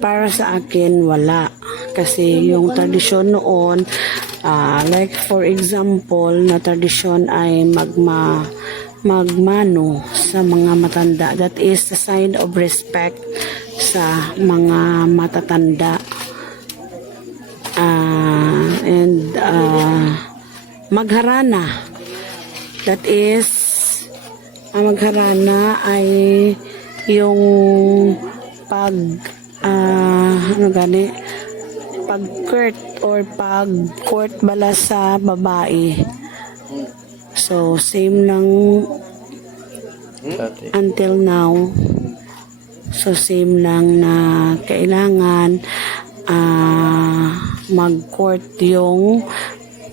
Para sa akin, wala. Kasi yung tradisyon noon, like for example, na tradisyon ay magmano sa mga matanda. That is a sign of respect sa mga matatanda. And magharana. That is, magharana ay yung pag-court or pag-court bala sa babae. So, same lang until now. So, same lang na kailangan mag-court yung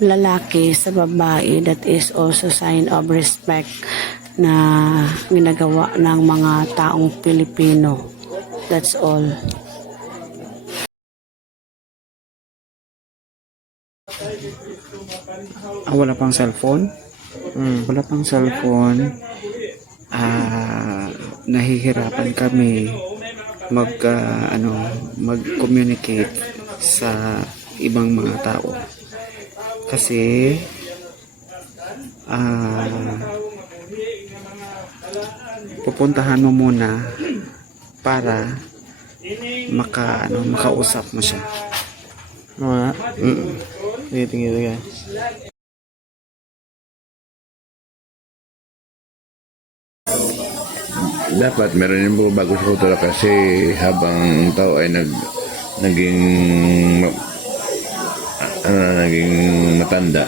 lalaki sa babae. That is also sign of respect na ginagawa ng mga taong Pilipino. That's all. Wala pang cellphone? Wala pang cellphone. Nahihirapan kami mag-communicate sa ibang mga tao. Kasi pupuntahan mo muna para makausap mo siya. Tingin guys. Dapat meron yung mga bago sa kultura kasi habang tao ay naging matanda,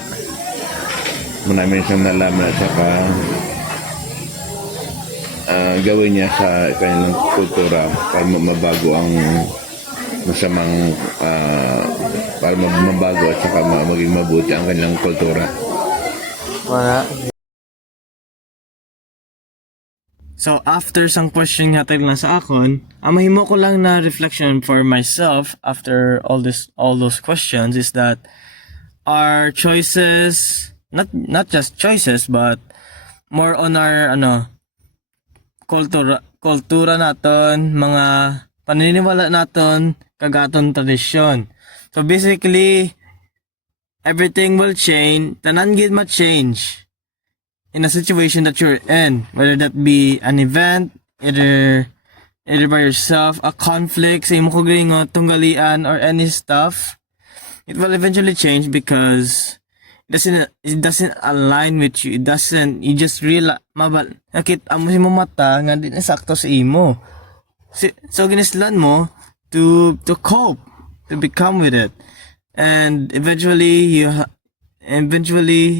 marami siyang nalaman at saka gawin niya sa kanilang kultura para mabago ang masamang para mabago at saka maging mabuti ang kanilang kultura. Wala. So after some question hatag lang sa akon, ang mahimo ko lang na reflection for myself after all those questions is that our choices, not just choices but more on our kultura naton, mga paniniwala naton, kagaton tradisyon. So basically everything will change, tanan gid ma-change in a situation that you're in, whether that be an event, either by yourself, a conflict sa imo kagalingon, tunggalian, or any stuff, it will eventually change because it doesn't align with you. You just realize, nakita mo si mo mata, nga di na sakto sa imo. So ginislan mo to cope, to become with it. And eventually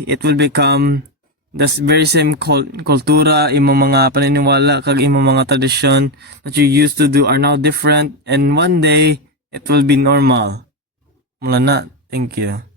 it will become the very same kultura, imo mga paniniwala, kag imo mga tradisyon that you used to do are now different, and one day it will be normal. Mula na. Thank you.